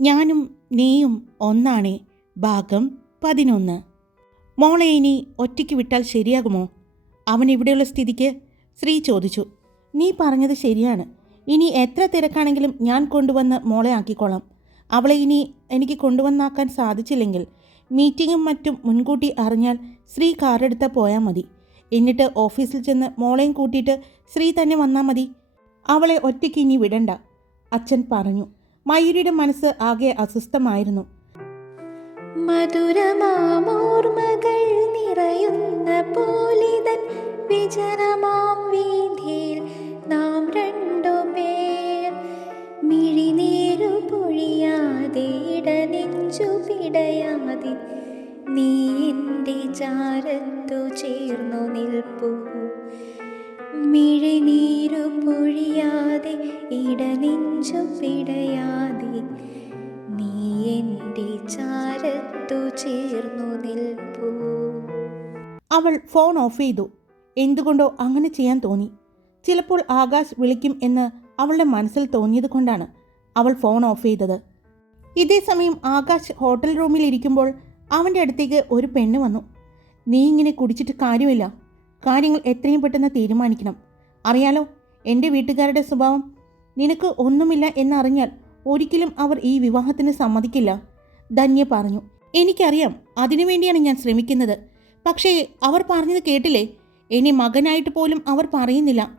ഞാനും നീയും ഒന്നാണേ. ഭാഗം പതിനൊന്ന്. മോളെ ഇനി ഒറ്റയ്ക്ക് വിട്ടാൽ ശരിയാകുമോ? അവൻ ഇവിടെയുള്ള സ്ഥിതിക്ക് സ്ത്രീ ചോദിച്ചു. നീ പറഞ്ഞത് ശരിയാണ്. ഇനി എത്ര തിരക്കാണെങ്കിലും ഞാൻ കൊണ്ടുവന്ന് മോളെ ആക്കിക്കോളാം. അവളെ ഇനി എനിക്ക് കൊണ്ടുവന്നാക്കാൻ സാധിച്ചില്ലെങ്കിൽ മീറ്റിങ്ങും മറ്റും മുൻകൂട്ടി അറിഞ്ഞാൽ സ്ത്രീ കാറെടുത്താൽ പോയാൽ മതി. എന്നിട്ട് ഓഫീസിൽ ചെന്ന് മോളെയും കൂട്ടിയിട്ട് സ്ത്രീ തന്നെ വന്നാൽ മതി. അവളെ ഒറ്റയ്ക്ക് ഇനി വിടണ്ട. അച്ഛൻ പറഞ്ഞു. മയൂരിയുടെ മനസ്സ് ആകെ അസ്വസ്ഥമായിരുന്നു. മധുരമാമോർമകൾ നിറയുന്ന പോലിതൻ വിജനമാം വീതിയിൽ നാം രണ്ടുപേർ ഫോൺ ഓഫ് ചെയ്തു. എന്തുകൊണ്ടോ അങ്ങനെ ചെയ്യാൻ തോന്നി. ചിലപ്പോൾ ആകാശ് വിളിക്കും എന്ന് അവളുടെ മനസ്സിൽ തോന്നിയത് കൊണ്ടാണ് അവൾ ഫോൺ ഓഫ് ചെയ്തത്. ഇതേ സമയം ആകാശ് ഹോട്ടൽ റൂമിൽ ഇരിക്കുമ്പോൾ അവന്റെ അടുത്തേക്ക് ഒരു പെണ്ണ് വന്നു. നീ ഇങ്ങനെ കുടിച്ചിട്ട് കാര്യമില്ല. കാര്യങ്ങൾ എത്രയും പെട്ടെന്ന് തീരുമാനിക്കണം. അറിയാലോ എന്റെ വീട്ടുകാരുടെ സ്വഭാവം. നിനക്ക് ഒന്നുമില്ല എന്നറിഞ്ഞാൽ ഒരിക്കലും അവർ ഈ വിവാഹത്തിന് സമ്മതിക്കില്ല ധന്യ പറഞ്ഞു. എനിക്കറിയാം. അതിനുവേണ്ടിയാണ് ഞാൻ ശ്രമിക്കുന്നത്. പക്ഷേ അവർ പറഞ്ഞത് കേട്ടില്ലേ? ഇനി മകനായിട്ട് പോലും അവർ പറയുന്നില്ല.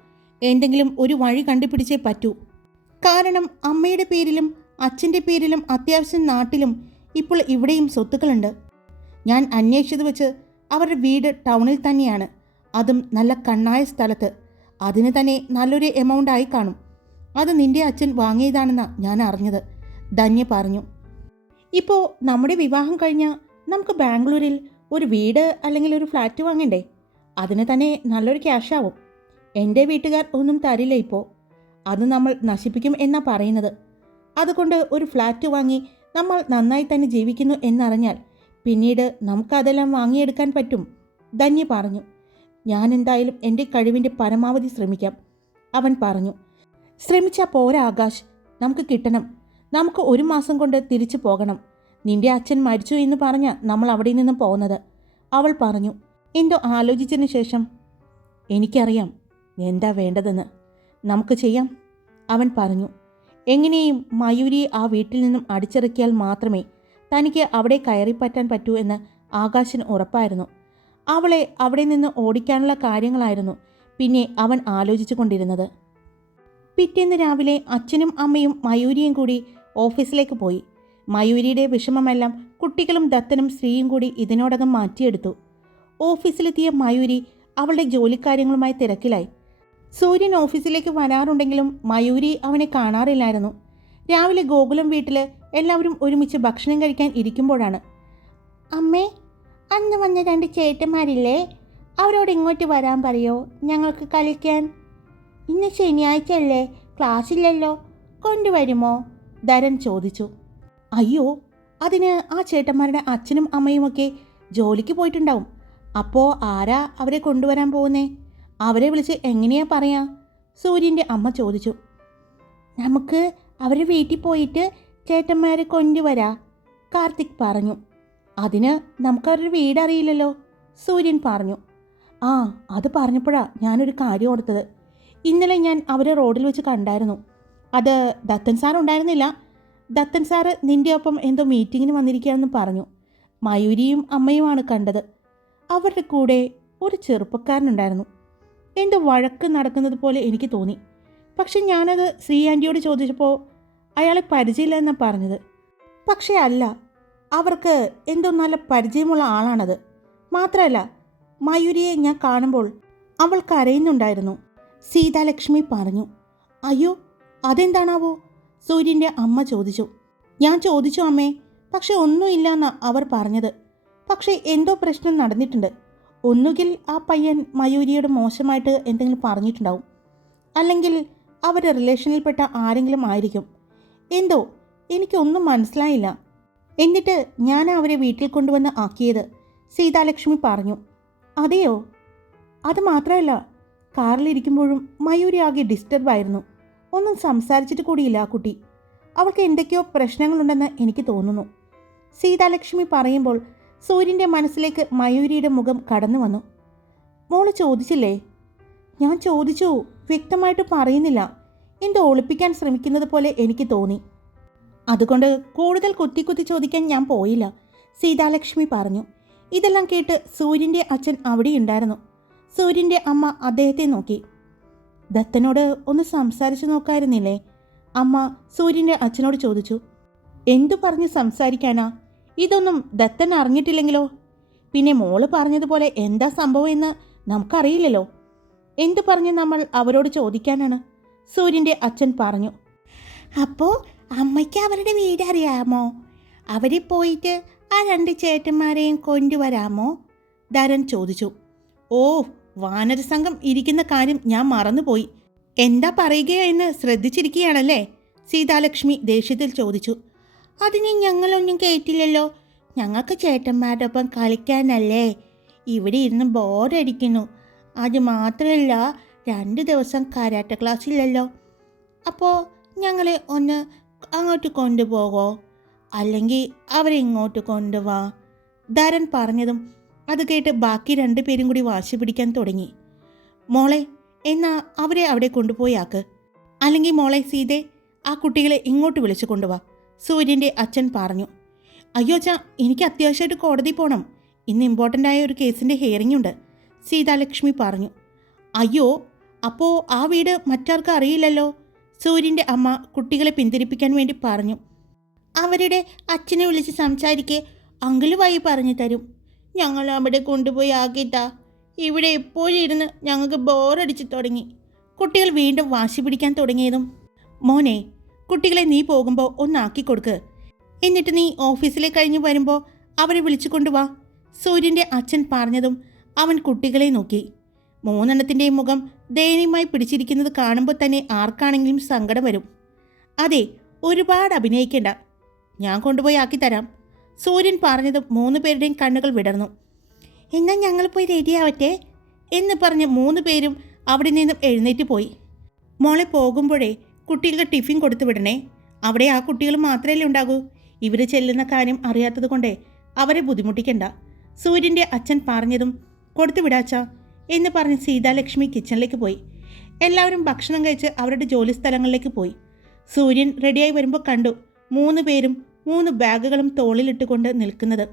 എന്തെങ്കിലും ഒരു വഴി കണ്ടുപിടിച്ചേ പറ്റൂ. കാരണം അമ്മയുടെ പേരിലും അച്ഛന്റെ പേരിലും അത്യാവശ്യം നാട്ടിലും ഇപ്പോൾ ഇവിടെയും സ്വത്തുക്കളുണ്ട്. ഞാൻ അന്വേഷിച്ചത് വെച്ച് അവരുടെ വീട് ടൗണിൽ തന്നെയാണ്. അതും നല്ല കണ്ണായ സ്ഥലത്ത്. അതിന് തന്നെ നല്ലൊരു എമൗണ്ട് ആയി കാണും. അത് നിന്റെ അച്ഛൻ വാങ്ങിയതാണെന്നാണ് ഞാൻ അറിഞ്ഞത്. ധന്യ പറഞ്ഞു. ഇപ്പോൾ നമ്മുടെ വിവാഹം കഴിഞ്ഞാൽ നമുക്ക് ബാംഗ്ലൂരിൽ ഒരു വീട് അല്ലെങ്കിൽ ഒരു ഫ്ലാറ്റ് വാങ്ങണ്ടേ? അതിന് തന്നെ നല്ലൊരു ക്യാഷാവും എന്റെ വീട്ടുകാർ ഒന്നും തരില്ല ഇപ്പോൾ അത് നമ്മൾ നശിപ്പിക്കും എന്നാ പറയുന്നത്. അതുകൊണ്ട് ഒരു ഫ്ലാറ്റ് വാങ്ങി നമ്മൾ നന്നായി തന്നെ ജീവിക്കുന്നു എന്നറിഞ്ഞാൽ പിന്നീട് നമുക്കതെല്ലാം വാങ്ങിയെടുക്കാൻ പറ്റും ധന്യ പറഞ്ഞു. ഞാൻ എന്തായാലും എന്റെ കഴിവിന്റെ പരമാവധി ശ്രമിക്കാം അവൻ പറഞ്ഞു. ശ്രമിച്ചാൽ പോരാ ആകാശ് നമുക്ക് കിട്ടണം. നമുക്ക് ഒരു മാസം കൊണ്ട് തിരിച്ചു പോകണം. നിന്റെ അച്ഛൻ മരിച്ചു എന്ന് പറഞ്ഞ നമ്മൾ അവിടെ നിന്ന് പോകുന്നത്. അവൾ പറഞ്ഞു എന്തോ ആലോചിച്ചതിന് ശേഷം എനിക്കറിയാം എന്താ വേണ്ടതെന്ന്. നമുക്ക് ചെയ്യാം. അവൻ പറഞ്ഞു എങ്ങനെയും മയൂരിയെ ആ വീട്ടിൽ നിന്നും അടിച്ചിറക്കിയാൽ മാത്രമേ തനിക്ക് അവിടെ കയറിപ്പറ്റാൻ പറ്റൂ എന്ന് ആകാശന് ഉറപ്പായിരുന്നു. അവളെ അവിടെ നിന്ന് ഓടിക്കാനുള്ള കാര്യങ്ങളായിരുന്നു പിന്നെ അവൻ ആലോചിച്ചു കൊണ്ടിരുന്നത്. പിറ്റേന്ന് രാവിലെ അച്ഛനും അമ്മയും മയൂരിയും കൂടി ഓഫീസിലേക്ക് പോയി. മയൂരിയുടെ വിഷമമെല്ലാം കുട്ടികളും ദത്തനും സ്ത്രീയും കൂടി ഇതിനോടകം മാറ്റിയെടുത്തു. ഓഫീസിലെത്തിയ മയൂരി അവളുടെ ജോലിക്കാര്യങ്ങളുമായി തിരക്കിലായി. സൂര്യൻ ഓഫീസിലേക്ക് വരാറുണ്ടെങ്കിലും മയൂരി അവനെ കാണാറില്ലായിരുന്നു. രാവിലെ ഗോകുലം വീട്ടിൽ എല്ലാവരും ഒരുമിച്ച് ഭക്ഷണം കഴിക്കാൻ ഇരിക്കുമ്പോഴാണ്. അമ്മേ അന്ന് വന്ന രണ്ട് ചേട്ടന്മാരില്ലേ? അവരോട് ഇങ്ങോട്ട് വരാൻ പറയോ? ഞങ്ങൾക്ക് കളിക്കാൻ. ഇന്ന് ശനിയാഴ്ച അല്ലേ ക്ലാസ്സില്ലല്ലോ. കൊണ്ടുവരുമോ? ധരൻ ചോദിച്ചു. അയ്യോ അതിന് ആ ചേട്ടന്മാരുടെ അച്ഛനും അമ്മയുമൊക്കെ ജോലിക്ക് പോയിട്ടുണ്ടാവും. അപ്പോൾ ആരാ അവരെ കൊണ്ടുവരാൻ പോകുന്നേ? അവരെ വിളിച്ച് എങ്ങനെയാ പറയാ? സൂര്യന്റെ അമ്മ ചോദിച്ചു. നമുക്ക് അവരെ വീട്ടിൽ പോയിട്ട് ചേട്ടന്മാരെ കൊണ്ടുവരാ കാർത്തിക് പറഞ്ഞു. അതിന് നമുക്കവരുടെ വീട് അറിയില്ലല്ലോ സൂര്യൻ പറഞ്ഞു. ആ അത് പറഞ്ഞപ്പോഴാ ഞാനൊരു കാര്യം ഓർത്തത്. ഇന്നലെ ഞാൻ അവരെ റോഡിൽ വെച്ച് കണ്ടായിരുന്നു. അത് ദത്തൻ സാർ ഉണ്ടായിരുന്നില്ല ദത്തൻ സാറ് നിന്റെ ഒപ്പം എന്തോ മീറ്റിങ്ങിന് വന്നിരിക്കുകയാണെന്ന് പറഞ്ഞു. മയൂരിയും അമ്മയുമാണ് കണ്ടത്. അവരുടെ കൂടെ ഒരു ചെറുപ്പക്കാരനുണ്ടായിരുന്നു. എന്തോ വഴക്ക് നടക്കുന്നത് പോലെ എനിക്ക് തോന്നി. പക്ഷെ ഞാനത് ശ്രീ ആന്റിയോട് ചോദിച്ചപ്പോൾ അയാളെ പരിചയമില്ല എന്നാണ് പറഞ്ഞത്. പക്ഷേ അല്ല അവർക്ക് എന്തോ നല്ല പരിചയമുള്ള ആളാണത്. മാത്രമല്ല മയൂരിയെ ഞാൻ കാണുമ്പോൾ അവൾ കരയുന്നുണ്ടായിരുന്നു. സീതാലക്ഷ്മി പറഞ്ഞു അയ്യോ അതെന്താണാവോ? സൂര്യന്റെ അമ്മ ചോദിച്ചു. ഞാൻ ചോദിച്ചു അമ്മേ പക്ഷെ ഒന്നുമില്ല എന്നാ അവർ പറഞ്ഞത്. പക്ഷേ എന്തോ പ്രശ്നം നടന്നിട്ടുണ്ട്. ഒന്നുകിൽ ആ പയ്യൻ മയൂരിയോട് മോശമായിട്ട് എന്തെങ്കിലും പറഞ്ഞിട്ടുണ്ടാവും. അല്ലെങ്കിൽ അവരുടെ റിലേഷനിൽപ്പെട്ട ആരെങ്കിലും ആയിരിക്കും. എന്തോ എനിക്കൊന്നും മനസ്സിലായില്ല. എന്നിട്ട് ഞാൻ അവരെ വീട്ടിൽ കൊണ്ടുവന്ന് ആക്കിയത് സീതാലക്ഷ്മി പറഞ്ഞു. അതെയോ? അത് മാത്രമല്ല കാറിലിരിക്കുമ്പോഴും മയൂരി ആകെ ഡിസ്റ്റർബ് ആയിരുന്നു. ഒന്നും സംസാരിച്ചിട്ട് കൂടിയില്ല ആ കുട്ടി. അവൾക്ക് എന്തൊക്കെയോ പ്രശ്നങ്ങളുണ്ടെന്ന് എനിക്ക് തോന്നുന്നു. സീതാലക്ഷ്മി പറയുമ്പോൾ സൂര്യന്റെ മനസ്സിലേക്ക് മയൂരിയുടെ മുഖം കടന്നു വന്നു. മോൾ ചോദിച്ചില്ലേ? ഞാൻ ചോദിച്ചു വ്യക്തമായിട്ട് പറയുന്നില്ല. എന്തോ ഒളിപ്പിക്കാൻ ശ്രമിക്കുന്നത് പോലെ എനിക്ക് തോന്നി. അതുകൊണ്ട് കൂടുതൽ കുത്തി കുത്തി ചോദിക്കാൻ ഞാൻ പോയില്ല സീതാലക്ഷ്മി പറഞ്ഞു. ഇതെല്ലാം കേട്ട് സൂര്യന്റെ അച്ഛൻ അവിടെയുണ്ടായിരുന്നു. സൂര്യന്റെ അമ്മ അദ്ദേഹത്തെ നോക്കി. ദത്തനോട് ഒന്ന് സംസാരിച്ചു നോക്കായിരുന്നില്ലേ? അമ്മ സൂര്യന്റെ അച്ഛനോട് ചോദിച്ചു. എന്തു പറഞ്ഞ് സംസാരിക്കാനാ? ഇതൊന്നും ദത്തൻ അറിഞ്ഞിട്ടില്ലെങ്കിലോ? പിന്നെ മോൾ പറഞ്ഞതുപോലെ എന്താ സംഭവം എന്ന് നമുക്കറിയില്ലല്ലോ. എന്തു പറഞ്ഞ് നമ്മൾ അവരോട് ചോദിക്കാനാണ്? സൂര്യന്റെ അച്ഛൻ പറഞ്ഞു. അപ്പോൾ അമ്മയ്ക്ക് അവരുടെ വീട് അറിയാമോ? അവരിൽ പോയിട്ട് ആ രണ്ട് ചേട്ടന്മാരെയും കൊണ്ടുവരാമോ? ധരൻ ചോദിച്ചു. ഓ വാനര സംഘം ഇരിക്കുന്ന കാര്യം ഞാൻ മറന്നുപോയി. എന്താ പറയുകയെന്ന് ശ്രദ്ധിച്ചിരിക്കുകയാണല്ലേ? സീതാലക്ഷ്മി ദേഷ്യത്തിൽ ചോദിച്ചു. അതിന് ഞങ്ങളൊന്നും കേട്ടില്ലല്ലോ. ഞങ്ങൾക്ക് ചേട്ടന്മാരുടെ ഒപ്പം കളിക്കാനല്ലേ? ഇവിടെ ഇരുന്ന് ബോറടിക്കുന്നു. അത് മാത്രമല്ല രണ്ട് ദിവസം കരാട്ട ക്ലാസ്സില്ലല്ലോ. അപ്പോൾ ഞങ്ങളെ ഒന്ന് അങ്ങോട്ട് കൊണ്ടുപോകോ? അല്ലെങ്കിൽ അവരെ ഇങ്ങോട്ട് കൊണ്ടുവാ? ധരൻ പറഞ്ഞതും അത് കേട്ട് ബാക്കി രണ്ടുപേരും കൂടി വാശി പിടിക്കാൻ തുടങ്ങി. മോളെ എന്നാ അവരെ അവിടെ കൊണ്ടുപോയാക്ക് അല്ലെങ്കിൽ മോളെ സീതെ ആ കുട്ടികളെ ഇങ്ങോട്ട് വിളിച്ചു കൊണ്ടുവാ. സൂര്യന്റെ അച്ഛൻ പറഞ്ഞു. അയ്യോ ചാ എനിക്ക് അത്യാവശ്യമായിട്ട് കോടതി പോകണം ഇന്ന് ഇമ്പോർട്ടന്റ് ആയ ഒരു കേസിന്റെ ഹിയറിംഗ് ഉണ്ട്. സീതാലക്ഷ്മി പറഞ്ഞു. അയ്യോ അപ്പോൾ ആ വീട് മറ്റാർക്കും അറിയില്ലല്ലോ? സൂര്യന്റെ അമ്മ കുട്ടികളെ പിന്തിരിപ്പിക്കാൻ വേണ്ടി പറഞ്ഞു. അവരുടെ അച്ഛനെ വിളിച്ച് സംസാരിക്കെ അങ്കിളുമായി പറഞ്ഞു തരും. ഞങ്ങൾ അവിടെ കൊണ്ടുപോയി ആക്കിയിട്ടാ. ഇവിടെ എപ്പോഴും ഇരുന്ന് ഞങ്ങൾക്ക് ബോറടിച്ച് തുടങ്ങി. കുട്ടികൾ വീണ്ടും വാശി പിടിക്കാൻ തുടങ്ങിയതും മോനെ കുട്ടികളെ നീ പോകുമ്പോൾ ഒന്നാക്കി കൊടുക്ക്. എന്നിട്ട് നീ ഓഫീസിലേക്ക് കഴിഞ്ഞ് വരുമ്പോൾ അവരെ വിളിച്ചു കൊണ്ടുവാ സൂര്യന്റെ അച്ഛൻ പറഞ്ഞതും അവൻ കുട്ടികളെ നോക്കി. മൂന്നെണ്ണത്തിന്റെയും മുഖം ദയനീയമായി പിടിച്ചിരിക്കുന്നത് കാണുമ്പോൾ തന്നെ ആർക്കാണെങ്കിലും സങ്കടം വരും. അതെ ഒരുപാട് അഭിനയിക്കേണ്ട. ഞാൻ കൊണ്ടുപോയി ആക്കി തരാം സൂര്യൻ പറഞ്ഞതും മൂന്ന് പേരുടെയും കണ്ണുകൾ വിടർന്നു. എന്നാൽ ഞങ്ങൾ പോയി റെഡിയാവട്ടെ? എന്ന് പറഞ്ഞ് മൂന്ന് പേരും അവിടെ നിന്നും എഴുന്നേറ്റ് പോയി. മോളെ പോകുമ്പോഴേ കുട്ടികൾക്ക് ടിഫിൻ കൊടുത്തു വിടണേ. അവിടെ ആ കുട്ടികൾ മാത്രമല്ലേ ഉണ്ടാകൂ. ഇവർ ചെല്ലുന്ന കാര്യം അറിയാത്തത് കൊണ്ടേ അവരെ ബുദ്ധിമുട്ടിക്കണ്ട. സൂര്യന്റെ അച്ഛൻ പറഞ്ഞതും കൊടുത്തു വിടാച്ച എന്ന് പറഞ്ഞ് സീതാലക്ഷ്മി കിച്ചണിലേക്ക് പോയി. എല്ലാവരും ഭക്ഷണം കഴിച്ച് അവരുടെ ജോലി സ്ഥലങ്ങളിലേക്ക് പോയി. സൂര്യൻ റെഡിയായി വരുമ്പോൾ കണ്ടു മൂന്ന് പേരും മൂന്ന് ബാഗുകളും തോളിലിട്ടുകൊണ്ട് നിൽക്കുന്നത്.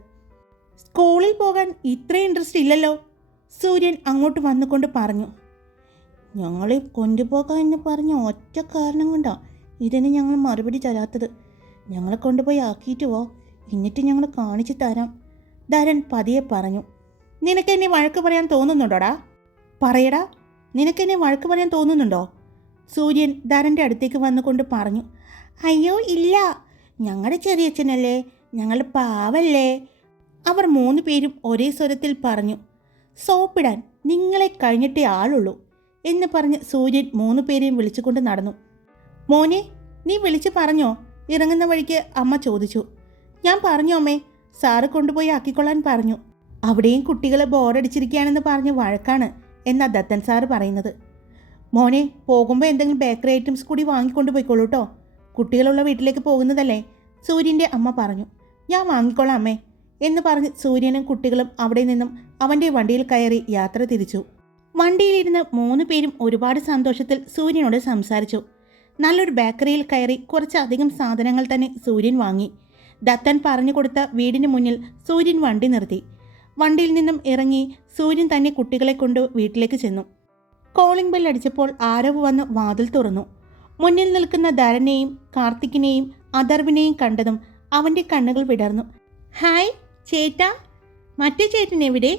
സ്കൂളിൽ പോകാൻ ഇത്ര ഇൻട്രസ്റ്റ് ഇല്ലല്ലോ. സൂര്യൻ അങ്ങോട്ട് വന്നുകൊണ്ട് പറഞ്ഞു. ഞങ്ങളെ കൊണ്ടുപോകാൻ എന്ന് പറഞ്ഞ ഒറ്റ കാരണം കൊണ്ടാണ് ഇതിന് ഞങ്ങൾ മറുപടി തരാത്തത്. ഞങ്ങളെ കൊണ്ടുപോയി ആക്കിയിട്ട് പോ എന്നിട്ട് ഞങ്ങൾ കാണിച്ചു തരാം. ധരൻ പതിയെ പറഞ്ഞു. നിനക്ക് എന്നെ വഴക്ക് പറയാൻ തോന്നുന്നുണ്ടോടാ? പറയടാ നിനക്ക് എന്നെ വഴക്ക് പറയാൻ തോന്നുന്നുണ്ടോ? സൂര്യൻ ധരന്റെ അടുത്തേക്ക് വന്നുകൊണ്ട് പറഞ്ഞു. അയ്യോ ഇല്ല. ഞങ്ങളുടെ ചെറിയച്ഛനല്ലേ? ഞങ്ങൾ പാവല്ലേ? അവർ മൂന്ന് പേരും ഒരേ സ്വരത്തിൽ പറഞ്ഞു സോപ്പിടാൻ നിങ്ങളെ കഴിഞ്ഞിട്ടേ ആളുള്ളൂ എന്ന് പറഞ്ഞ് സൂര്യൻ മൂന്ന് പേരെയും വിളിച്ചുകൊണ്ട് നടന്നു. മോനെ നീ വിളിച്ച് പറഞ്ഞോ? ഇറങ്ങുന്ന വഴിക്ക് അമ്മ ചോദിച്ചു. ഞാൻ പറഞ്ഞു അമ്മേ? സാറ് കൊണ്ടുപോയി ആക്കിക്കൊള്ളാൻ പറഞ്ഞു. അവിടെയും കുട്ടികളെ ബോറടിച്ചിരിക്കുകയാണെന്ന് പറഞ്ഞ് വഴക്കാണ് എന്നാ ദത്തൻ സാറ് പറയുന്നത്. മോനെ പോകുമ്പോൾ എന്തെങ്കിലും ബേക്കറി ഐറ്റംസ് കൂടി വാങ്ങിക്കൊണ്ട് പോയിക്കോളൂ കേട്ടോ കുട്ടികളുള്ള വീട്ടിലേക്ക് പോകുന്നതല്ലേ. സൂര്യന്റെ അമ്മ പറഞ്ഞു ഞാൻ വാങ്ങിക്കോളാം അമ്മേ എന്ന് പറഞ്ഞ് സൂര്യനും കുട്ടികളും അവിടെ നിന്നും അവന്റെ വണ്ടിയിൽ കയറി യാത്ര തിരിച്ചു. വണ്ടിയിലിരുന്ന് മൂന്ന് പേരും ഒരുപാട് സന്തോഷത്തിൽ സൂര്യനോട് സംസാരിച്ചു. നല്ലൊരു ബേക്കറിയിൽ കയറി കുറച്ചധികം സാധനങ്ങൾ തന്നെ സൂര്യൻ വാങ്ങി. ദത്തൻ പറഞ്ഞു കൊടുത്ത വീടിന് മുന്നിൽ സൂര്യൻ വണ്ടി നിർത്തി. വണ്ടിയിൽ നിന്നും ഇറങ്ങി സൂര്യൻ തന്നെ കുട്ടികളെ കൊണ്ട് വീട്ടിലേക്ക് ചെന്നു. കോളിംഗ് ബെൽ അടിച്ചപ്പോൾ ആരവ് വന്ന് വാതിൽ തുറന്നു. മുന്നിൽ നിൽക്കുന്ന ധരനെയും കാർത്തിക്കിനെയും അഥർവിനെയും കണ്ടതും അവന്റെ കണ്ണുകൾ വിടർന്നു. ഹായ് ചേട്ടാ. മറ്റേ ചേട്ടൻ എവിടെ?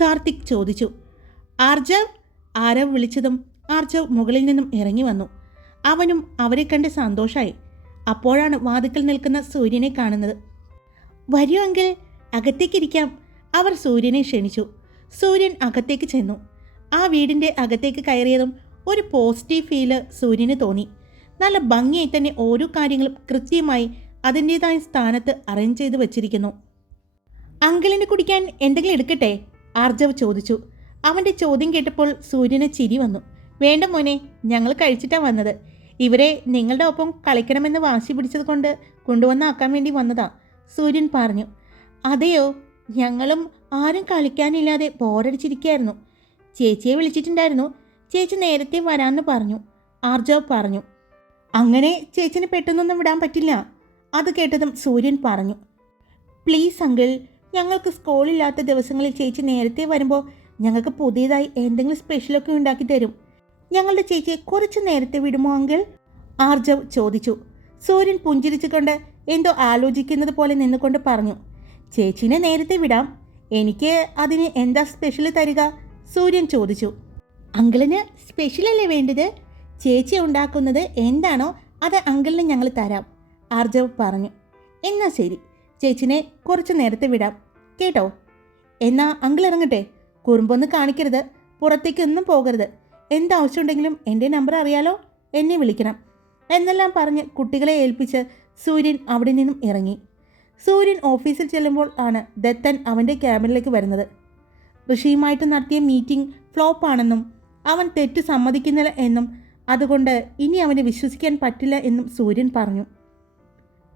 കാർത്തിക് ചോദിച്ചു. ആർജവ് ആരവ് വിളിച്ചതും ആർജവ് മുകളിൽ നിന്നും ഇറങ്ങി വന്നു. അവനും അവരെ കണ്ട് സന്തോഷമായി അപ്പോഴാണ് വാതുക്കൽ നിൽക്കുന്ന സൂര്യനെ കാണുന്നത്. വരൂ അങ്കിൾ അകത്തേക്കിരിക്കാം അവർ സൂര്യനെ ക്ഷണിച്ചു. സൂര്യൻ അകത്തേക്ക് ചെന്നു. ആ വീടിന്റെ അകത്തേക്ക് കയറിയതും ഒരു പോസിറ്റീവ് ഫീൽ സൂര്യന് തോന്നി. നല്ല ഭംഗിയായി തന്നെ ഓരോ കാര്യങ്ങളും കൃത്യമായി അതിന്റെതായ സ്ഥാനത്ത് അറേഞ്ച് ചെയ്ത് വച്ചിരിക്കുന്നു. അങ്കിളിന് കുടിക്കാൻ എന്തെങ്കിലും എടുക്കട്ടെ? ആർജവ് ചോദിച്ചു. അവന്റെ ചോദ്യം കേട്ടപ്പോൾ സൂര്യനെ ചിരി വന്നു. വേണ്ട മോനെ ഞങ്ങൾ കഴിച്ചിട്ടാണ് വന്നത്. ഇവരെ നിങ്ങളുടെ ഒപ്പം കളിക്കണമെന്ന് വാശി പിടിച്ചത് കൊണ്ട് കൊണ്ടുവന്നാക്കാൻ വേണ്ടി വന്നതാ സൂര്യൻ പറഞ്ഞു. അതെയോ? ഞങ്ങളും ആരും കളിക്കാനില്ലാതെ ബോറടിച്ചിരിക്കുകയായിരുന്നു. ചേച്ചിയെ വിളിച്ചിട്ടുണ്ടായിരുന്നു. ചേച്ചി നേരത്തെ വരാമെന്ന് പറഞ്ഞു. ആർജവ് പറഞ്ഞു. അങ്ങനെ ചേച്ചിന് പെട്ടെന്നൊന്നും വിടാൻ പറ്റില്ല. അത് കേട്ടതും സൂര്യൻ പറഞ്ഞു. പ്ലീസ് അങ്കിൾ ഞങ്ങൾക്ക് സ്കൂളില്ലാത്ത ദിവസങ്ങളിൽ ചേച്ചി നേരത്തെ വരുമ്പോൾ ഞങ്ങൾക്ക് പുതിയതായി എന്തെങ്കിലും സ്പെഷ്യലൊക്കെ ഉണ്ടാക്കി തരും. ഞങ്ങളുടെ ചേച്ചിയെ കുറച്ച് നേരത്തെ വിടുമോ അങ്കിൾ ആർജവ് ചോദിച്ചു. സൂര്യൻ പുഞ്ചിരിച്ചുകൊണ്ട് എന്തോ ആലോചിക്കുന്നത് പോലെ നിന്നുകൊണ്ട് പറഞ്ഞു. ചേച്ചിനെ നേരത്തെ വിടാം. എനിക്ക് അതിന് എന്താ സ്പെഷ്യൽ തരിക? സൂര്യൻ ചോദിച്ചു. അങ്കിളിന് സ്പെഷ്യലല്ലേ വേണ്ടത്? ചേച്ചി ഉണ്ടാക്കുന്നത് എന്താണോ അത് അങ്കിളിന് ഞങ്ങൾ തരാം ആർജവ് പറഞ്ഞു. എന്നാ ശരി ചേച്ചിനെ കുറച്ച് നേരത്തെ വിടാം കേട്ടോ? എന്നാ അങ്കിൾ ഇറങ്ങട്ടെ കുറുമ്പൊന്നും കാണിക്കരുത് പുറത്തേക്കൊന്നും പോകരുത്. എന്താവശ്യമുണ്ടെങ്കിലും എന്റെ നമ്പർ അറിയാലോ എന്നെ വിളിക്കണം. എന്നെല്ലാം പറഞ്ഞ് കുട്ടികളെ ഏൽപ്പിച്ച് സൂര്യൻ അവിടെ നിന്നും ഇറങ്ങി. സൂര്യൻ ഓഫീസിൽ ചെല്ലുമ്പോൾ ആണ് ദത്തൻ അവന്റെ ക്യാബിനിലേക്ക് വരുന്നത്. ഋഷിയുമായിട്ട് നടത്തിയ മീറ്റിംഗ് ഫ്ലോപ്പാണെന്നും അവൻ തെറ്റ് സമ്മതിക്കുന്നില്ല എന്നും അതുകൊണ്ട് ഇനി അവനെ വിശ്വസിക്കാൻ പറ്റില്ല എന്നും സൂര്യൻ പറഞ്ഞു.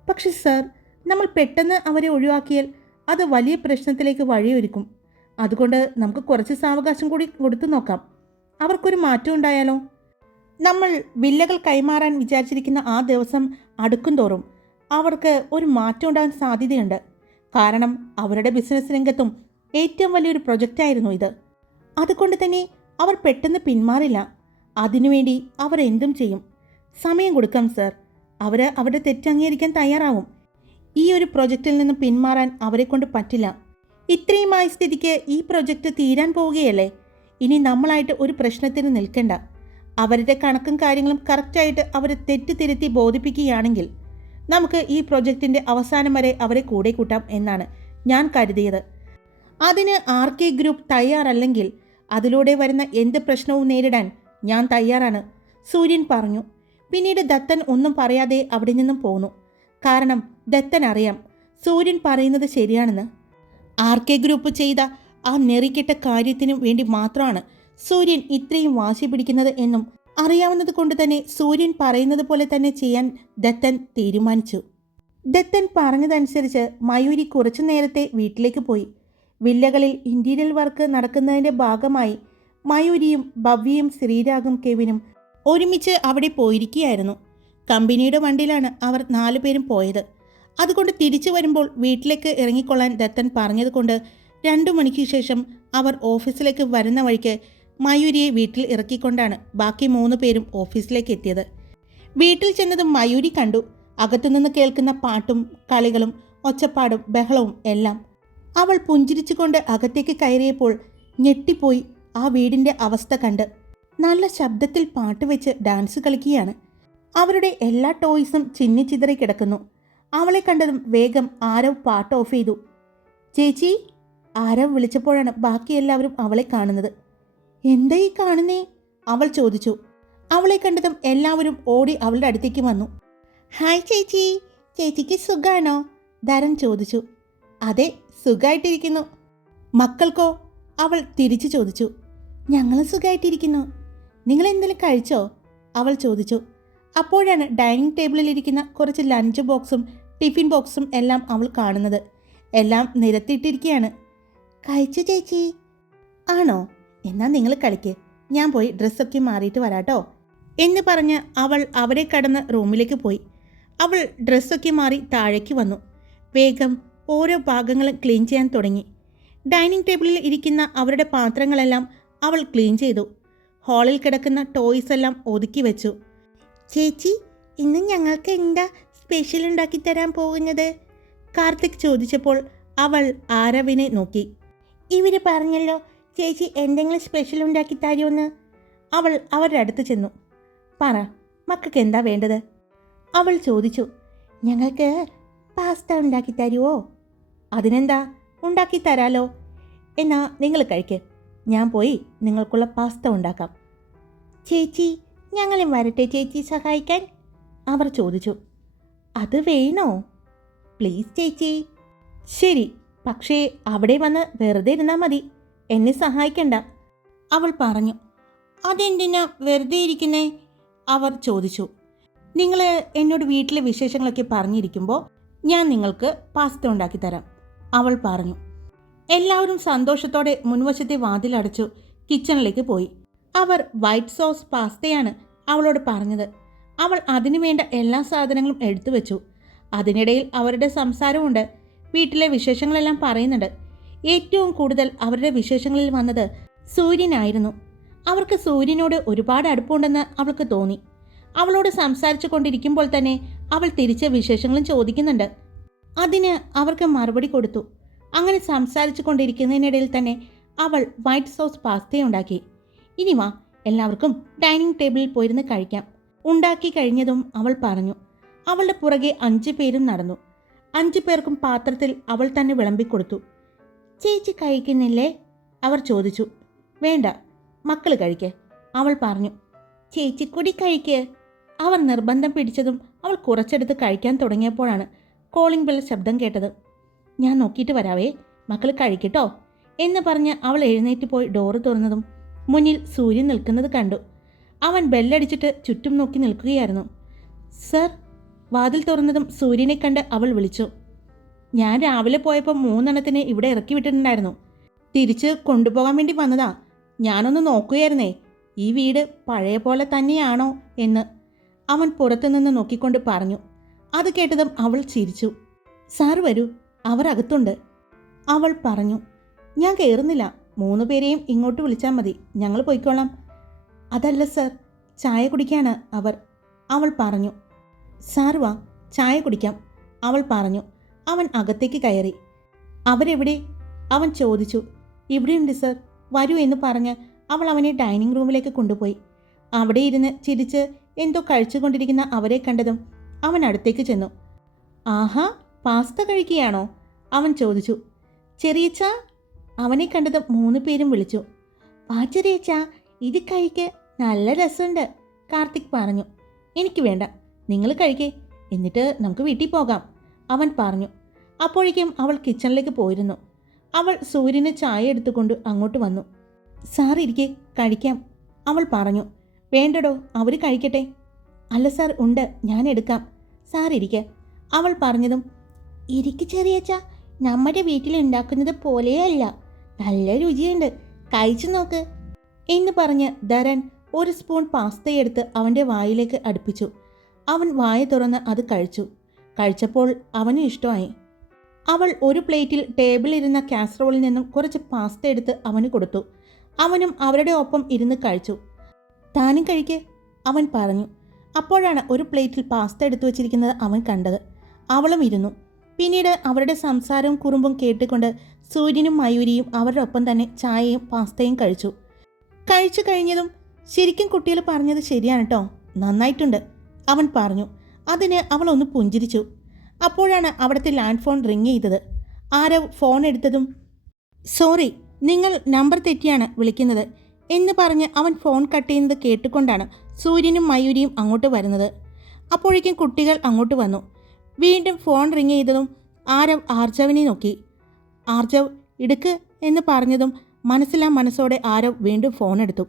പക്ഷെ സർ നമ്മൾ പെട്ടെന്ന് അവരെ ഒഴിവാക്കിയാൽ അത് വലിയ പ്രശ്നത്തിലേക്ക് വഴിയൊരുക്കും. അതുകൊണ്ട് നമുക്ക് കുറച്ച് സാവകാശം കൂടി കൊടുത്തു നോക്കാം. അവർക്കൊരു മാറ്റം ഉണ്ടായാലോ? നമ്മൾ വില്ലകൾ കൈമാറാൻ വിചാരിച്ചിരിക്കുന്ന ആ ദിവസം അടുക്കും തോറും അവർക്ക് ഒരു മാറ്റം ഉണ്ടാകാൻ സാധ്യതയുണ്ട്. കാരണം അവരുടെ ബിസിനസ് രംഗത്തും ഏറ്റവും വലിയൊരു പ്രൊജക്റ്റായിരുന്നു ഇത്. അതുകൊണ്ട് തന്നെ അവർ പെട്ടെന്ന് പിന്മാറില്ല. അതിനുവേണ്ടി അവർ എന്തും ചെയ്യും. സമയം കൊടുക്കാം സർ. അവർ അവരുടെ തെറ്റ് അംഗീകരിക്കാൻ തയ്യാറാവും. ഈ ഒരു പ്രൊജക്റ്റിൽ നിന്ന് പിന്മാറാൻ അവരെ കൊണ്ട് പറ്റില്ല. ഇത്രയുമായ സ്ഥിതിക്ക് ഈ പ്രൊജക്റ്റ് തീരാൻ പോവുകയല്ലേ? ഇനി നമ്മളായിട്ട് ഒരു പ്രശ്നത്തിന് നിൽക്കണ്ട. അവരുടെ കണക്കും കാര്യങ്ങളും കറക്റ്റായിട്ട് അവരെ തെറ്റ് തിരുത്തി ബോധിപ്പിക്കുകയാണെങ്കിൽ നമുക്ക് ഈ പ്രൊജക്റ്റിന്റെ അവസാനം വരെ അവരെ കൂടെ കൂട്ടാം എന്നാണ് ഞാൻ കരുതിയത്. അതിന് ആർ കെ ഗ്രൂപ്പ് തയ്യാറല്ലെങ്കിൽ അതിലൂടെ വരുന്ന എന്ത് പ്രശ്നവും നേരിടാൻ ഞാൻ തയ്യാറാണ്. സൂര്യൻ പറഞ്ഞു. പിന്നീട് ദത്തൻ ഒന്നും പറയാതെ അവിടെ നിന്നും പോന്നു. കാരണം ദത്തൻ അറിയാം സൂര്യൻ പറയുന്നത് ശരിയാണെന്ന്. ആർ കെ ഗ്രൂപ്പ് ചെയ്ത ആ നെറിക്കെട്ട കാര്യത്തിനു വേണ്ടി മാത്രമാണ് സൂര്യൻ ഇത്രയും വാശി പിടിക്കുന്നത് എന്നും അറിയാവുന്നത് കൊണ്ട് തന്നെ സൂര്യൻ പറയുന്നത് പോലെ തന്നെ ചെയ്യാൻ ദത്തൻ തീരുമാനിച്ചു. ദത്തൻ പറഞ്ഞതനുസരിച്ച് മയൂരി കുറച്ചു നേരത്തെ വീട്ടിലേക്ക് പോയി. വില്ലകളിൽ ഇന്റീരിയൽ വർക്ക് നടക്കുന്നതിന്റെ ഭാഗമായി മയൂരിയും ഭവ്യയും ശ്രീരാഗും കെവിനും ഒരുമിച്ച് അവിടെ പോയിരിക്കുകയായിരുന്നു. കമ്പനിയുടെ വണ്ടിയിലാണ് അവർ നാലു പേരും പോയത്. അതുകൊണ്ട് തിരിച്ചു വരുമ്പോൾ വീട്ടിലേക്ക് ഇറങ്ങിക്കൊള്ളാൻ ദത്തൻ പറഞ്ഞതുകൊണ്ട് രണ്ടു മണിക്ക് ശേഷം അവർ ഓഫീസിലേക്ക് വരുന്ന വഴിക്ക് മയൂരിയെ വീട്ടിൽ ഇറക്കിക്കൊണ്ടാണ് ബാക്കി മൂന്ന് പേരും ഓഫീസിലേക്ക് എത്തിയത്. വീട്ടിൽ ചെന്നതും മയൂരി കണ്ടു. അകത്തുനിന്ന് കേൾക്കുന്ന പാട്ടും കളികളും ഒച്ചപ്പാടും ബഹളവും എല്ലാം അവൾ പുഞ്ചിരിച്ചുകൊണ്ട് അകത്തേക്ക് കയറിയപ്പോൾ ഞെട്ടിപ്പോയി ആ വീടിന്റെ അവസ്ഥ കണ്ട് നല്ല ശബ്ദത്തിൽ പാട്ട് വെച്ച് ഡാൻസ് കളിക്കുകയാണ്. അവരുടെ എല്ലാ ടോയ്സും ചിന്നിച്ചിതറി കിടക്കുന്നു. അവളെ കണ്ടതും വേഗം ആരവ് പാട്ട് ഓഫ് ചെയ്തു. ചേച്ചി ആരവ് വിളിച്ചപ്പോഴാണ് ബാക്കി എല്ലാവരും അവളെ കാണുന്നത്. എന്താ ഈ കാണുന്നേ? അവൾ ചോദിച്ചു. അവളെ കണ്ടതും എല്ലാവരും ഓടി അവളുടെ അടുത്തേക്ക് വന്നു. ഹായ് ചേച്ചി ചേച്ചിക്ക് സുഖാണോ? ധരൻ ചോദിച്ചു. അതെ സുഖമായിട്ടിരിക്കുന്നു മക്കൾക്കോ? അവൾ തിരിച്ചു ചോദിച്ചു. ഞങ്ങളും സുഖമായിട്ടിരിക്കുന്നു നിങ്ങൾ എന്തെങ്കിലും കഴിച്ചോ? അവൾ ചോദിച്ചു. അപ്പോഴാണ് ഡൈനിങ് ടേബിളിൽ ഇരിക്കുന്ന കുറച്ച് ലഞ്ച് ബോക്സും ടിഫിൻ ബോക്സും എല്ലാം അവൾ കാണുന്നത്. എല്ലാം നിരത്തിയിട്ടിരിക്കുകയാണ്. കഴിച്ചു ചേച്ചി. ആണോ? എന്നാൽ നിങ്ങൾ കളിക്ക്. ഞാൻ പോയി ഡ്രസ്സൊക്കെ മാറിയിട്ട് വരാട്ടോ. എന്ന് പറഞ്ഞ് അവൾ അവരെ കടന്ന് റൂമിലേക്ക് പോയി. അവൾ ഡ്രസ്സൊക്കെ മാറി താഴേക്ക് വന്നു. വേഗം ഓരോ ഭാഗങ്ങളും ക്ലീൻ ചെയ്യാൻ തുടങ്ങി. ഡൈനിങ് ടേബിളിൽ ഇരിക്കുന്ന അവരുടെ പാത്രങ്ങളെല്ലാം അവൾ ക്ലീൻ ചെയ്തു. ഹാളിൽ കിടക്കുന്ന ടോയ്സ് എല്ലാം ഒതുക്കി വെച്ചു. ചേച്ചി ഇന്ന് ഞങ്ങൾക്ക് എന്താ സ്പെഷ്യൽ ഉണ്ടാക്കി തരാൻ പോകുന്നത്? കാർത്തിക് ചോദിച്ചപ്പോൾ അവൾ ആരവിനെ നോക്കി. ഇവർ പറഞ്ഞല്ലോ ചേച്ചി എന്തെങ്കിലും സ്പെഷ്യൽ ഉണ്ടാക്കി തരുമെന്ന്. അവൾ അവരുടെ അടുത്ത് ചെന്നു. പറ മക്കൾക്ക് എന്താ വേണ്ടത്? അവൾ ചോദിച്ചു. ഞങ്ങൾക്ക് പാസ്ത ഉണ്ടാക്കി തരുമോ അതിനെന്താ? ഉണ്ടാക്കി തരാലോ. എന്നാ നിങ്ങൾ കഴിക്ക്. ഞാൻ പോയി നിങ്ങൾക്കുള്ള പാസ്ത ഉണ്ടാക്കാം. ചേച്ചി ഞങ്ങളെയും വരട്ടെ ചേച്ചി സഹായിക്കാൻ? അവർ ചോദിച്ചു. അത് വേണോ? പ്ലീസ് ചേച്ചി. ശരി പക്ഷേ അവിടെ വന്ന് വെറുതെ ഇരുന്നാൽ മതി. എന്നെ സഹായിക്കണ്ട. അവൾ പറഞ്ഞു. അതെന്തിനാ വെറുതെ ഇരിക്കുന്നേ? അവർ ചോദിച്ചു. നിങ്ങൾ എന്നോട് വീട്ടിലെ വിശേഷങ്ങളൊക്കെ പറഞ്ഞിരിക്കുമ്പോൾ ഞാൻ നിങ്ങൾക്ക് പാസ്ത ഉണ്ടാക്കി തരാം. അവൾ പറഞ്ഞു. എല്ലാവരും സന്തോഷത്തോടെ മുൻവശത്തെ വാതിലടച്ചു കിച്ചണിലേക്ക് പോയി. അവർ വൈറ്റ് സോസ് പാസ്തയാണ് അവളോട് പറഞ്ഞത്. അവൾ അതിനു വേണ്ട എല്ലാ സാധനങ്ങളും എടുത്തു വെച്ചു. അതിനിടയിൽ അവരുടെ സംസാരമുണ്ട്. വീട്ടിലെ വിശേഷങ്ങളെല്ലാം പറയുന്നുണ്ട്. ഏറ്റവും കൂടുതൽ അവരുടെ വിശേഷങ്ങളിൽ വന്നത് സൂര്യനായിരുന്നു. അവർക്ക് സൂര്യനോട് ഒരുപാട് അടുപ്പമുണ്ടെന്ന് അവൾക്ക് തോന്നി. അവളോട് സംസാരിച്ചു കൊണ്ടിരിക്കുമ്പോൾ തന്നെ അവൾ തിരിച്ച വിശേഷങ്ങളും ചോദിക്കുന്നുണ്ട്. അതിന് അവർക്ക് മറുപടി കൊടുത്തു. അങ്ങനെ സംസാരിച്ചു കൊണ്ടിരിക്കുന്നതിനിടയിൽ തന്നെ അവൾ വൈറ്റ് സോസ് പാസ്തയുണ്ടാക്കി ഇനി വാ എല്ലാവർക്കും ഡൈനിങ് ടേബിളിൽ പോയിരുന്ന് കഴിക്കാം. ഉണ്ടാക്കി കഴിഞ്ഞതും അവൾ പറഞ്ഞു. അവളുടെ പുറകെ അഞ്ചു പേരും നടന്നു. അഞ്ചു പേർക്കും പാത്രത്തിൽ അവൾ തന്നെ വിളമ്പിക്കൊടുത്തു. ചേച്ചി കഴിക്കുന്നില്ലേ? അവർ ചോദിച്ചു. വേണ്ട മക്കൾ കഴിക്കേ അവൾ പറഞ്ഞു. ചേച്ചി കുടി കഴിക്ക്. അവർ നിർബന്ധം പിടിച്ചതും അവൾ കുറച്ചെടുത്ത് കഴിക്കാൻ തുടങ്ങിയപ്പോഴാണ് കോളിംഗ് ബെൽ ശബ്ദം കേട്ടത്. ഞാൻ നോക്കിയിട്ട് വരാവേ. മക്കൾ കഴിക്കട്ടോ. എന്ന് പറഞ്ഞ് അവൾ എഴുന്നേറ്റ് പോയി ഡോറ് തുറന്നതും മുന്നിൽ സൂര്യൻ നിൽക്കുന്നത് കണ്ടു. അവൻ ബെല്ലടിച്ചിട്ട് ചുറ്റും നോക്കി നിൽക്കുകയായിരുന്നു. സർ വാതിൽ തുറന്നതും സൂര്യനെ കണ്ട് അവൾ വിളിച്ചു. ഞാൻ രാവിലെ പോയപ്പോൾ മൂന്നെണ്ണത്തിനെ ഇവിടെ ഇറക്കി വിട്ടിട്ടുണ്ടായിരുന്നു. തിരിച്ച് കൊണ്ടുപോകാൻ വേണ്ടി വന്നതാ. ഞാനൊന്ന് നോക്കുകയായിരുന്നേ. ഈ വീട് പഴയ പോലെ തന്നെയാണോ? എന്ന് അവൻ പുറത്തുനിന്ന് നോക്കിക്കൊണ്ട് പറഞ്ഞു. അത് കേട്ടതും അവൾ ചിരിച്ചു. സാർ വരൂ. അവർ അകത്തുണ്ട് അവൾ പറഞ്ഞു ഞാൻ കയറുന്നില്ല മൂന്ന് പേരെയും ഇങ്ങോട്ട് വിളിച്ചാൽ മതി. ഞങ്ങൾ പോയിക്കോളാം. അതല്ല സർ ചായ കുടിക്കാണ് അവർ. അവൾ പറഞ്ഞു സാർ വാ ചായ കുടിക്കാം. അവൾ പറഞ്ഞു അവൻ അകത്തേക്ക് കയറി. അവരെവിടെ? അവൻ ചോദിച്ചു ഇവിടെയുണ്ട് സർ. വരൂ എന്ന് പറഞ്ഞ് അവൾ അവനെ ഡൈനിങ് റൂമിലേക്ക് കൊണ്ടുപോയി. അവിടെ ഇരുന്ന് ചിരിച്ച് എന്തോ കഴിച്ചുകൊണ്ടിരിക്കുന്ന അവരെ കണ്ടതും അവൻ അടുത്തേക്ക് ചെന്നു. ആഹാ പാസ്ത കഴിക്കുകയാണോ? അവൻ ചോദിച്ചു. ചെറിയച്ച അവനെ കണ്ടത് മൂന്ന് പേരും വിളിച്ചു. ആ ചെറിയച്ച ഇത് കഴിക്ക്. നല്ല രസമുണ്ട് കാർത്തിക് പറഞ്ഞു. എനിക്ക് വേണ്ട. നിങ്ങൾ കഴിക്കേ. എന്നിട്ട് നമുക്ക് വീട്ടിൽ പോകാം അവൻ പറഞ്ഞു. അപ്പോഴേക്കും അവൾ കിച്ചണിലേക്ക് പോയിരുന്നു. അവൾ സൂര്യന് ചായ എടുത്തുകൊണ്ട് അങ്ങോട്ട് വന്നു. സാർ ഇരിക്കെ കഴിക്കാം അവൾ പറഞ്ഞു. വേണ്ടടോ അവർ കഴിക്കട്ടെ. അല്ല സാർ ഉണ്ട്. ഞാൻ എടുക്കാം. സാർ ഇരിക്കെ അവൾ പറഞ്ഞതും ഇരിക്ക് ചെറിയച്ച നമ്മുടെ വീട്ടിൽ ഉണ്ടാക്കുന്നത് പോലെയല്ല. നല്ല രുചിയുണ്ട്. കഴിച്ചു നോക്ക്. എന്ന് പറഞ്ഞ് ധരൻ ഒരു സ്പൂൺ പാസ്തയെടുത്ത് അവന്റെ വായിലേക്ക് അടുപ്പിച്ചു. അവൻ വായ തുറന്ന് അത് കഴിച്ചു. കഴിച്ചപ്പോൾ അവന് ഇഷ്ടമായി. അവൾ ഒരു പ്ലേറ്റിൽ ടേബിളിലിരുന്ന കാസറോളിൽ നിന്നും കുറച്ച് പാസ്ത എടുത്ത് അവന് കൊടുത്തു. അവനും അവരുടെ ഒപ്പം ഇരുന്ന് കഴിച്ചു. താനും കഴിക്ക് അവൻ പറഞ്ഞു. അപ്പോഴാണ് ഒരു പ്ലേറ്റിൽ പാസ്ത എടുത്തു വച്ചിരിക്കുന്നത് അവൻ കണ്ടത്. അവളും ഇരുന്നു. പിന്നീട് അവരുടെ സംസാരവും കുറുമ്പും കേട്ടുകൊണ്ട് സൂര്യനും മയൂരിയും അവരുടെ ഒപ്പം തന്നെ ചായയും പാസ്തയും കഴിച്ചു. കഴിച്ചു കഴിഞ്ഞതും ശരിക്കും കുട്ടികൾ പറഞ്ഞത് ശരിയാണ് കേട്ടോ നന്നായിട്ടുണ്ട് അവൻ പറഞ്ഞു. അതിന് അവൾ ഒന്ന് പുഞ്ചിരിച്ചു. അപ്പോഴാണ് അവിടുത്തെ ലാൻഡ് ഫോൺ റിങ് ചെയ്തത്. ആരോ ഫോൺ എടുത്തതും സോറി നിങ്ങൾ നമ്പർ തെറ്റിയാണ് വിളിക്കുന്നത് എന്ന് പറഞ്ഞ് അവൻ ഫോൺ കട്ട് ചെയ്യുന്നത് കേട്ടുകൊണ്ടാണ് സൂര്യനും മയൂരിയും അങ്ങോട്ട് വരുന്നത്. അപ്പോഴേക്കും കുട്ടികൾ അങ്ങോട്ട് വന്നു. വീണ്ടും ഫോൺ റിങ് ചെയ്തതും ആരവ് ആർജവിനെ നോക്കി. ആർജവ് ഇടുക്ക് എന്ന് പറഞ്ഞതും മനസ്സിലാ മനസ്സോടെ ആരവ് വീണ്ടും ഫോൺ എടുത്തു.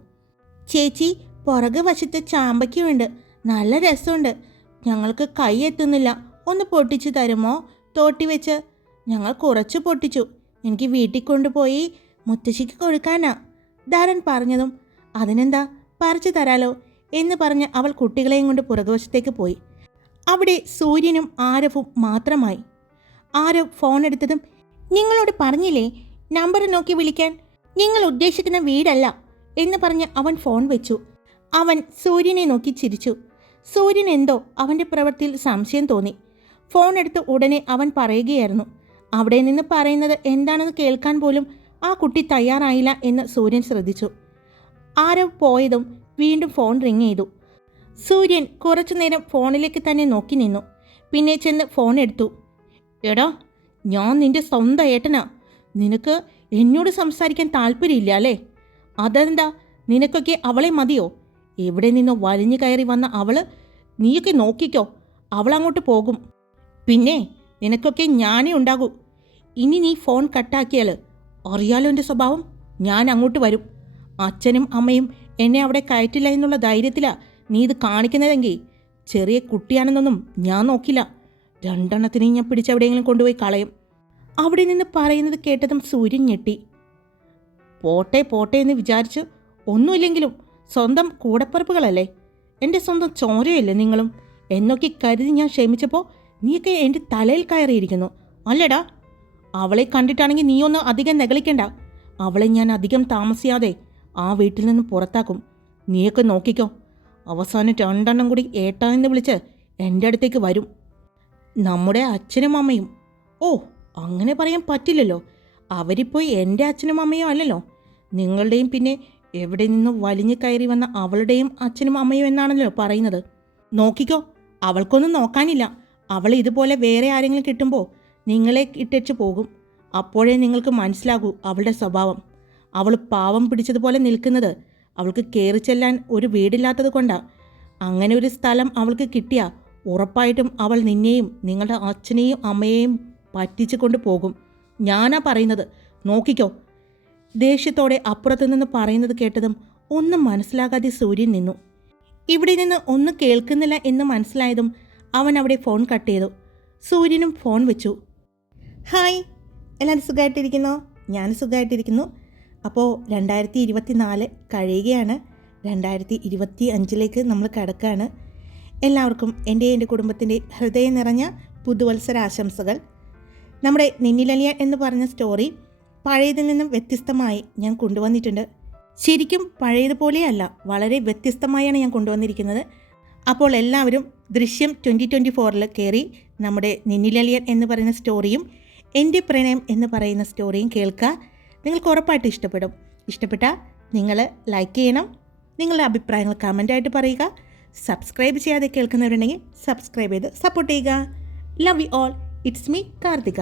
ചേച്ചി പുറകു വശത്ത് ചാമ്പയ്ക്കുമുണ്ട് നല്ല രസമുണ്ട്. ഞങ്ങൾക്ക് കൈ എത്തുന്നില്ല. ഒന്ന് പൊട്ടിച്ചു തരുമോ? തോട്ടി വെച്ച്. ഞങ്ങൾ കുറച്ച് പൊട്ടിച്ചു. എനിക്ക് വീട്ടിൽ കൊണ്ടുപോയി മുത്തശ്ശിക്ക് കൊടുക്കാനാ. ധാരൻ പറഞ്ഞതും അതിനെന്താ? പറിച്ചു തരാലോ എന്ന് പറഞ്ഞ് അവൾ കുട്ടികളെയും കൊണ്ട് പുറകുവശത്തേക്ക് പോയി. അവിടെ സൂര്യനും ആരവും മാത്രമായി. ആരവ് ഫോൺ എടുത്തതും നിങ്ങളോട് പറഞ്ഞില്ലേ നമ്പർ നോക്കി വിളിക്കാൻ? നിങ്ങൾ ഉദ്ദേശിക്കുന്ന വീടല്ല എന്ന് പറഞ്ഞ് അവൻ ഫോൺ വെച്ചു. അവൻ സൂര്യനെ നോക്കി ചിരിച്ചു. സൂര്യൻ എന്തോ അവന്റെ പ്രവൃത്തിയിൽ സംശയം തോന്നി. ഫോൺ എടുത്ത് ഉടനെ അവൻ പറയുകയായിരുന്നു. അവിടെ നിന്ന് പറയുന്നത് എന്താണെന്ന് കേൾക്കാൻ പോലും ആ കുട്ടി തയ്യാറായില്ല എന്ന് സൂര്യൻ ശ്രദ്ധിച്ചു. ആരവ് പോയതും വീണ്ടും ഫോൺ റിങ് ചെയ്തു. സൂര്യൻ കുറച്ചു നേരം ഫോണിലേക്ക് തന്നെ നോക്കി നിന്നു. പിന്നെ ചെന്ന് ഫോൺ എടുത്തു. എടാ ഞാൻ നിന്റെ സ്വന്തം ഏട്ടനാ. നിനക്ക് എന്നോട് സംസാരിക്കാൻ താല്പര്യമില്ല അല്ലേ? അതെന്താ? നിനക്കൊക്കെ അവളെ മതിയോ? എവിടെ നിന്നോ വലിഞ്ഞു കയറി വന്ന അവൾ നീയൊക്കെ നോക്കിക്കോ. അവളങ്ങോട്ട് പോകും. പിന്നെ നിനക്കൊക്കെ ഞാനേ ഉണ്ടാകൂ. ഇനി നീ ഫോൺ കട്ടാക്കിയാൽ അറിയാലോ എന്റെ സ്വഭാവം? ഞാൻ അങ്ങോട്ട് വരും. അച്ഛനും അമ്മയും എന്നെ അവിടെ കയറ്റില്ല എന്നുള്ള ധൈര്യത്തിലാ നീ ഇത് കാണിക്കുന്നതെങ്കിൽ ചെറിയ കുട്ടിയാണെന്നൊന്നും ഞാൻ നോക്കില്ല. രണ്ടെണ്ണത്തിനെയും ഞാൻ പിടിച്ച് എവിടെയെങ്കിലും കൊണ്ടുപോയി കളയും. അവിടെ നിന്ന് പറയുന്നത് കേട്ടതും സൂര്യൻ ഞെട്ടി. പോട്ടെ പോട്ടെ എന്ന് വിചാരിച്ച് ഒന്നുമില്ലെങ്കിലും സ്വന്തം കൂടപ്പറപ്പുകളല്ലേ? എന്റെ സ്വന്തം ചോരയല്ലേ നിങ്ങളും? എന്നൊക്കെ കരുതി ഞാൻ ക്ഷമിച്ചപ്പോൾ നീയൊക്കെ എന്റെ തലയിൽ കയറിയിരിക്കുന്നു. അല്ലടാ അവളെ കണ്ടിട്ടാണെങ്കിൽ നീ ഒന്ന് അധികം നെകളിക്കണ്ട. അവളെ ഞാൻ അധികം താമസിയാതെ ആ വീട്ടിൽ നിന്ന് പുറത്താക്കും. നീയൊക്കെ നോക്കിക്കോ. അവസാനം രണ്ടെണ്ണം കൂടി ഏട്ടാ എന്ന് വിളിച്ച് എന്റെ അടുത്തേക്ക് വരും. നമ്മുടെ അച്ഛനും അമ്മയും. ഓ അങ്ങനെ പറയാൻ പറ്റില്ലല്ലോ. അവരിപ്പോൾ എന്റെ അച്ഛനും അമ്മയും അല്ലല്ലോ. നിങ്ങളുടെയും പിന്നെ എവിടെ നിന്നും വലിഞ്ഞു കയറി വന്ന അവളുടെയും അച്ഛനും അമ്മയും എന്നാണല്ലോ പറയുന്നത്. നോക്കിക്കോ അവൾക്കൊന്നും നോക്കാനില്ല. അവൾ ഇതുപോലെ വേറെ ആരെങ്കിലും കിട്ടുമ്പോൾ നിങ്ങളെ ഇട്ടേച്ച് പോകും. അപ്പോഴേ നിങ്ങൾക്ക് മനസ്സിലാകൂ അവളുടെ സ്വഭാവം. അവൾ പാവം പിടിച്ചതുപോലെ നിൽക്കുന്നത് അവൾക്ക് കയറി ചെല്ലാൻ ഒരു വീടില്ലാത്തത് കൊണ്ടാ. അങ്ങനെ ഒരു സ്ഥലം അവൾക്ക് കിട്ടിയ ഉറപ്പായിട്ടും അവൾ നിന്നെയും നിങ്ങളുടെ അച്ഛനെയും അമ്മയെയും പറ്റിച്ചു കൊണ്ട് പോകും. ഞാനാ പറയുന്നത്. നോക്കിക്കോ. ദേഷ്യത്തോടെ അപ്പുറത്തു നിന്ന് പറയുന്നത് കേട്ടതും ഒന്നും മനസ്സിലാകാതെ സൂര്യൻ നിന്നു. ഇവിടെ നിന്ന് ഒന്നും കേൾക്കുന്നില്ല എന്ന് മനസ്സിലായതും അവൻ അവിടെ ഫോൺ കട്ട് ചെയ്തു. സൂര്യനും ഫോൺ വെച്ചു. ഹായ്. എല്ലാവരും സുഖമായിട്ടിരിക്കുന്നോ? ഞാൻ സുഖമായിട്ടിരിക്കുന്നു. അപ്പോൾ രണ്ടായിരത്തി ഇരുപത്തി നാല് കഴിയുകയാണ്. രണ്ടായിരത്തി ഇരുപത്തി അഞ്ചിലേക്ക് നമ്മൾ കിടക്കുകയാണ് എല്ലാവർക്കും എന്റെ എന്റെ കുടുംബത്തിന്റെ ഹൃദയം നിറഞ്ഞ പുതുവത്സര ആശംസകൾ നമ്മുടെ നിന്നിലലിയ എന്ന് പറഞ്ഞ സ്റ്റോറി പഴയതിൽ നിന്നും വ്യത്യസ്തമായി ഞാൻ കൊണ്ടുവന്നിട്ടുണ്ട്. ശരിക്കും പഴയതുപോലെയല്ല വളരെ വ്യത്യസ്തമായാണ് ഞാൻ കൊണ്ടുവന്നിരിക്കുന്നത്. അപ്പോൾ എല്ലാവരും ദൃശ്യം ട്വന്റി ട്വന്റി ഫോറിൽ കയറി നമ്മുടെ നിന്നിലലിയൻ എന്ന് പറയുന്ന സ്റ്റോറിയും എന്റെ പ്രണയം എന്ന് പറയുന്ന സ്റ്റോറിയും കേൾക്കുക. നിങ്ങൾക്ക് ഉറപ്പായിട്ട് ഇഷ്ടപ്പെടും. ഇഷ്ടപ്പെട്ടാൽ നിങ്ങൾ ലൈക്ക് ചെയ്യണം. നിങ്ങളുടെ അഭിപ്രായങ്ങൾ കമന്റായിട്ട് പറയുക. സബ്സ്ക്രൈബ് ചെയ്യാതെ കേൾക്കുന്നവരുണ്ടെങ്കിൽ സബ്സ്ക്രൈബ് ചെയ്ത് സപ്പോർട്ട് ചെയ്യുക. Love you all it's me Karthika.